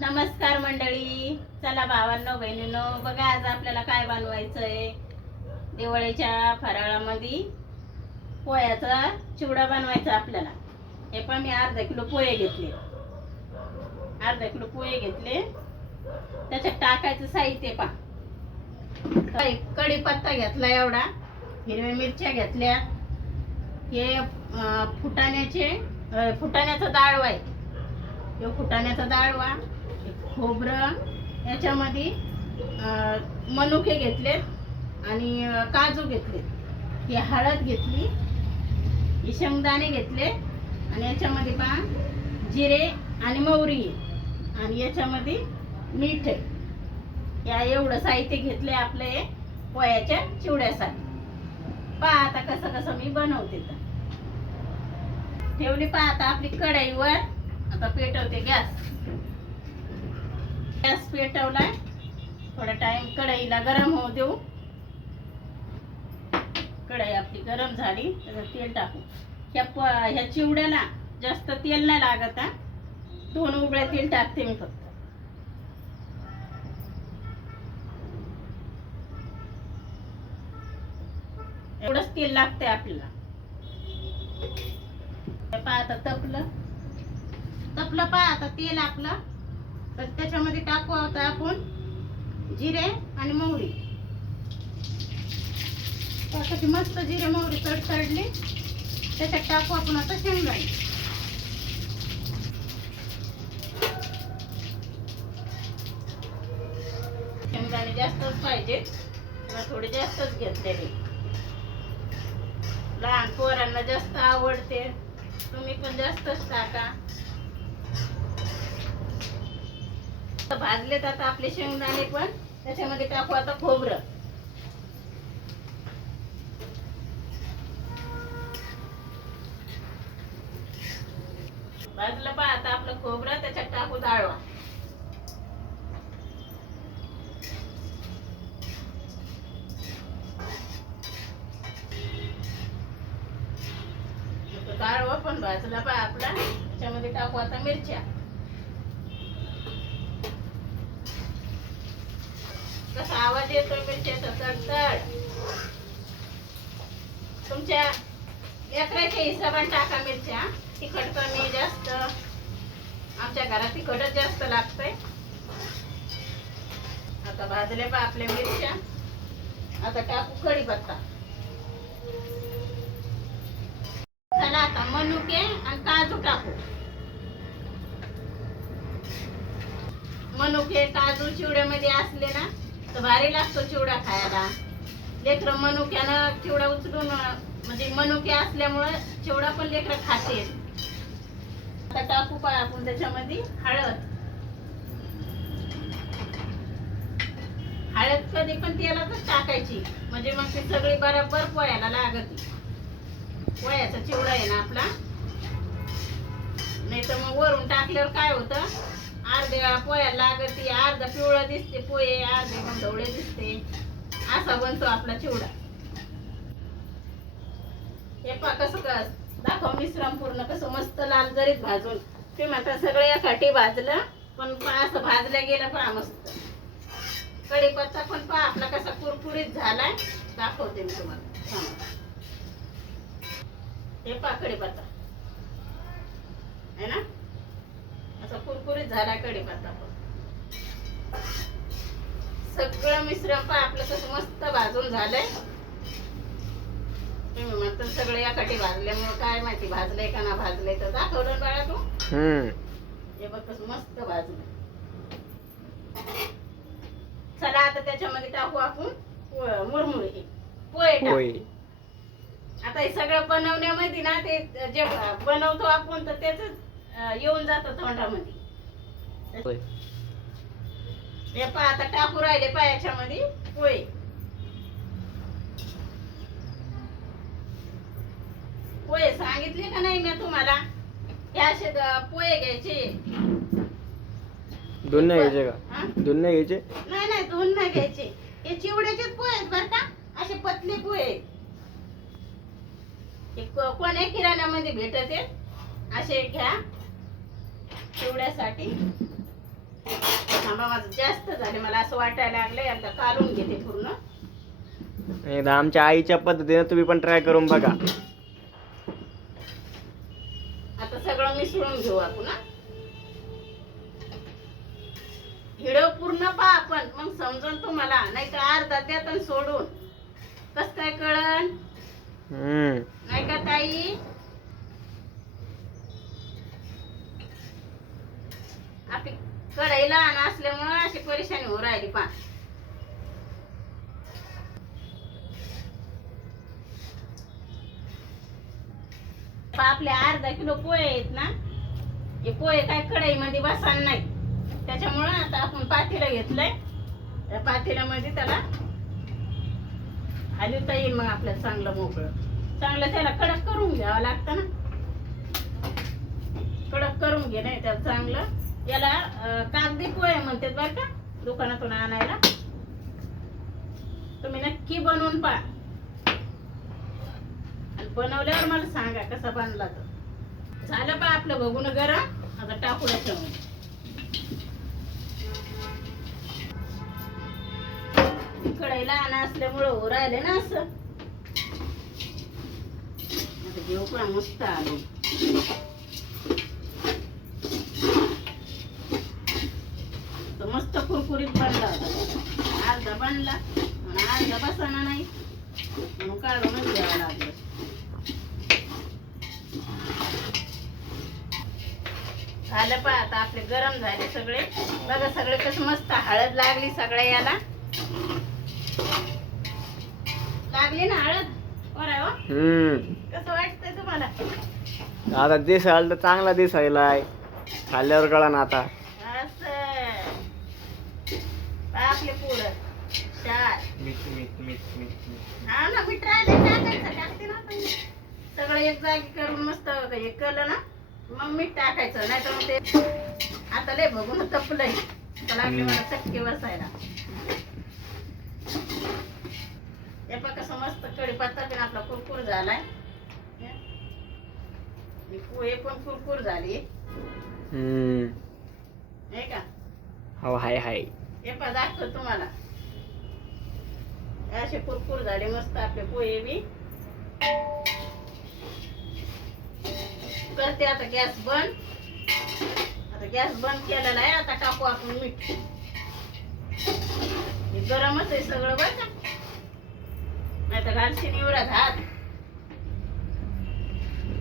नमस्कार मंडळी. चला भावांनो बहिणीनो बघा आज आपल्याला काय बनवायचंय. दिवाळीच्या फराळामध्ये पोह्याचा चिवडा बनवायचा आपल्याला. हे पण मी अर्धा किलो पोहे घेतले. अर्धा किलो पोहे घेतले. त्याच्यात टाकायचं साहित्य पा कढीपत्ता घेतला एवढा. हिरव्या मिरच्या घेतल्या. हे फुटाण्याचे फुटाण्याचा डाळवा आहे. हे फुटाण्याचा डाळवा खोबरं याच्यामध्ये मनुके घेतलेत आणि काजू घेतलेत. ही हळद घेतली ही शेंगदाणे घेतले आणि याच्यामध्ये पहा जिरे आणि मोहरी आणि याच्यामध्ये मीठ. या एवढं साहित्य घेतले आपलं हे पोह्याच्या चिवड्यासाठी. पहा आता कसं कसं मी बनवते तर ठेवली पहा आता आपली कढाईवर. आता पेटवते गॅस. गॅस पेटवलाय थोडा टाइम कढईला गरम होऊ देऊ. कढई आपली गरम झाली त्याचं तेल टाकू. ह्या प ह्या चिवड्याला जास्त तेल नाही लागत हा. दोन उबळ्या तेल टाकते मी फक्त. एवढंच तेल लागतंय आपल्याला. हे पहा आता तपलं. तपलं पहा आता तेल आपलं. तर त्याच्यामध्ये टाकू आता आपण जिरे आणि मोहरी. पहा कशी मस्त जिरे मोहरी तडतडली त्याच्यात टाकू आपण आता शेंगा शेंगदाणे जास्तच पाहिजे थोडे जास्तच घेतलेले. लहान पोरांना जास्त आवडते. तुम्ही पण जास्तच टाका आता भाजलेत आता आपले शेंगदाणे पण. त्याच्यामध्ये टाकू आता खोबरं. भाजलं पहा आता आपलं खोबरं त्याच्यात टाकू डाळवा. डाळवा पण भाजला पहा आपला. त्याच्यामध्ये टाकू आता मिरच्या. कसा आवाज येतोय मिरच्याचा तडतड तुमच्या यात्राच्या हिशोबाने टाका मिरच्या तिखट कमी जास्त. आमच्या घरात तिखटच जास्त लागतंय. आता भाजले पा आपल्या मिरच्या. आता टाकू कढीपत्ता. चला आता मनुके आणि काजू टाकू. मनुके काजू चिवड्यामध्ये असले ना तर भारी लागतो चिवडा खायला. लेकरं मनुक्यानं चिवडा उचलून म्हणजे मनुके असल्यामुळं चिवडा पण लेकरं खाते आता टाकू का आपण त्याच्यामध्ये हळद. हळद कधी पण तेलातच टाकायची. म्हणजे मग ती सगळी बरोबर पोळ्याला लागत. पोळ्याचा चिवडा आहे ना आपला. नाही तर मग वरून टाकल्यावर काय होतं? अर्ध्या पोळ्याला लागते अर्धा पिवळं दिसते पोहे अर्धे मग धवळे दिसते. असा बनतो आपला चिवडा. हे पा कसं कस दाखव मिश्रण पूर्ण कसं मस्त लाल जरीत भाजून. ते म्हणतात सगळं एकाठी भाजलं पण पहा असं भाजल्या गेलं पहा मस्त. कढीपत्ता पण पहा आपला कसा कुरकुरीत झालाय. दाखवते मी तुम्हाला. हे. पा कढीपत्ता. है ना? कुरकुरीत झाला कढीपत्ता पण सगळं मिश्रण पहा आपलं कसं मस्त भाजून झालंय. म्हणता सगळं या काठी भाजल्यामुळे काय माहिती भाजलंय का ना भाजलंय तर दाखवलं बाळा तू. हे बघ कसं मस्त भाजलं चला आता त्याच्यामध्ये टाकू आपण मुरमुरे. पोहे टाकू. आता हे सगळं बनवण्यामध्ये ना ते जे बनवतो आपण तर त्याच येऊन जातं तोंडामध्ये. होय. हे पहा आता टाकू राहिले पहा याच्यामध्ये पोहे पोहे सांगितले का नाही मी तुम्हाला? हे असे द- पोहे घ्यायचे. दोन नाही घ्यायचे का? दोन नाही घ्यायचे? नाही नाही दोन नाही घ्यायचे. हे चिवड्याचेच पोहे आहेत बरं का? असे पतले पोहे आहेत. हे को- कोण्या किराण्यामध्ये भेटत? आहेत असे घ्या. चिवड्यासाठी. थांबा माझं जास्त झाले. मला असं वाटायला लागलं एकदा काढून घेते पूर्ण. एकदा आमच्या आईच्या पद्धतीने तुम्ही पण ट्राय करून बघा. आता सगळं मिसळून घेऊ आपण हा. व्हिडिओ पूर्ण पहा आपण. मग समजून तुम्हाला. नाही तर अर्धा द्यात आणि सोडून. कस काय कळन? हम्म. नाही का ताई? कढई लहान असल्यामुळं अशी परेशानी होऊ राहिली पा. आपले अर्धा किलो पोहे आहेत ना हे पोहे काय कढईमध्ये बसान नाही. त्याच्यामुळं आता आपण पातेला घेतलंय. त्या पातेल्यामध्ये त्याला हलवता येईल मग आपल्याला चांगलं मोकळं. चांगलं त्याला कडक करून घ्यावं लागतं ना. कडक करून घे नाही त्याला चांगलं. याला कागदी पोहे म्हणतात बरं का दुकानातून आणायला. तुम्ही नक्की बनवून पहा. आणि बनवल्यावर मला सांगा कसा बनला तर झालं पा आपलं बघून गरम. आता टाकू ठेवून. कढई लहान असल्यामुळं हो राहिले ना असं. आता घेऊ पण मस्त आलो तो मस्त कुरकुरीत बनला बनला आणि अर्धा बसाना नाही. म्हणून काढूनच घ्यावं लागलं. झालं पा आता आपले गरम झाले सगळे. बघा सगळे कसं मस्त हळद लागली सगळ्या याला. लागली ना हळद? बरं हो? कसं वाटतंय तुम्हाला? आता दिसायला तर चांगला दिसायला खाल्ल्यावर कळा ना आता. असं. आपले पुढं. चार. मीठ मीठ मीठ मीठ हा ना मीठ राहिले टाकायचं टाकते ना आपण. सगळं एक जागी करून मस्त हे केलं ना मग मीठ टाकायचं नाही तर मग ते आता लय बघून तपलंय. आता लागले मला चटके बसायला. हे कसं मस्त कढीपत्ता पण आपला कुरकुर झालाय. पोहे पण कुरकुर झाली. हम्म. हे का? हो हाय हाय. हे पहा दाखवतो तुम्हाला. असे कुरकुर झाले मस्त आपले पोहे बी. करते आता गॅस बंद. आता गॅस बंद केलेला आहे आता टाकू आपण मीठ. हे गरमच आहे सगळं बरं का? नाही तर घालशील एवढा हात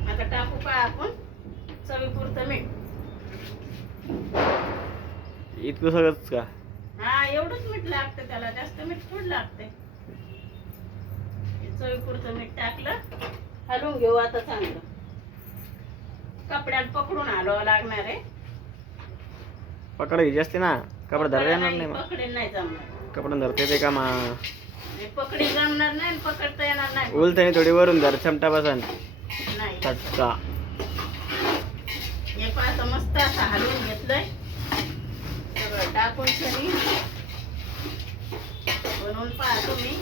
आता टाकू का आपण चवीपुरतं मीठ? इतकं सगळंच का? हा एवढंच मीठ लागतं त्याला जास्त मीठ थोडं लागते चवीपुरतं मीठ टाकलं. हलवून घेऊ आता चांगलं. कपड्यात पकडून हलवावं लागणार आहे. पकड घ्यायची असते ना? कपडा धरता येणार नाही मग. पकडे नाही जमणार. कपडा धरते ते का मा आणि पकडी जमणार नाही आणि पकडता येणार नाही. उलतानी थोडी वरून धर चमटा बसन नाही. चटका. हे पाच मस्त असं हलवून घेतलंय. सगळं टाकून सनी बनवून पहा तुम्ही.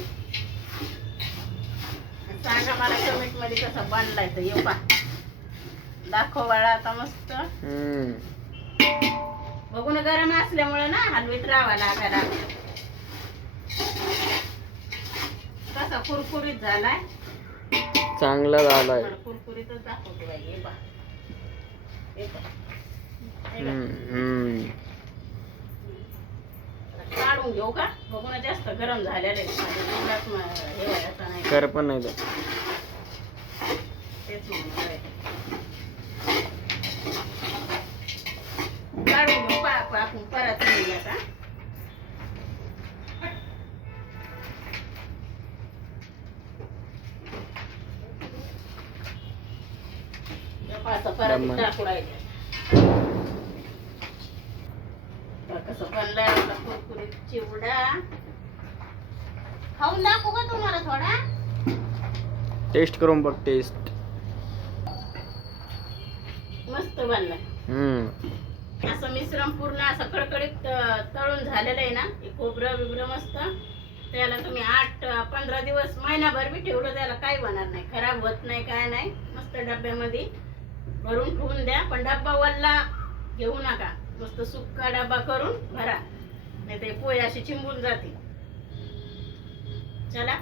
सांगा मला कमेंटमध्ये कसा बनलाय तर येऊ पा. दाखव बाळा आता मस्त. हम्म. बघून गरम असल्यामुळे ना हलवीत राहावा लागायला. कसा कुरकुरीत झालाय. चांगला झालाय. कुरकुरीतच दाखवतो बाई हे हे पहा. हे हम्म. हम्म. काढून घेऊ का? बघून जास्त गरम झालेलं आहे. हे व्हायचं नाही. कर पण नाही तेच. काढून घेऊ आपण परत परत कसं बनलाय? चिवडा खाऊन दाखवू का तुम्हाला थोडा? टेस्ट करून बघ टेस्ट मस्त बनलाय. हम्म. असं मिश्रण पूर्ण असं कडकडीत तळून झालेलं आहे ना खोबरं बिबरं मस्त. त्याला तुम्ही आठ पंधरा दिवस महिनाभर बी ठेवलं त्याला काही होणार नाही. खराब होत नाही काय नाही. मस्त डब्यामध्ये भरून ठेवून द्या. पण डब्बा वल्ला घेऊ नका. मस्त सुक्का डबा करून भरा. नाही ते पोहे अशी चिंबून जाते चला.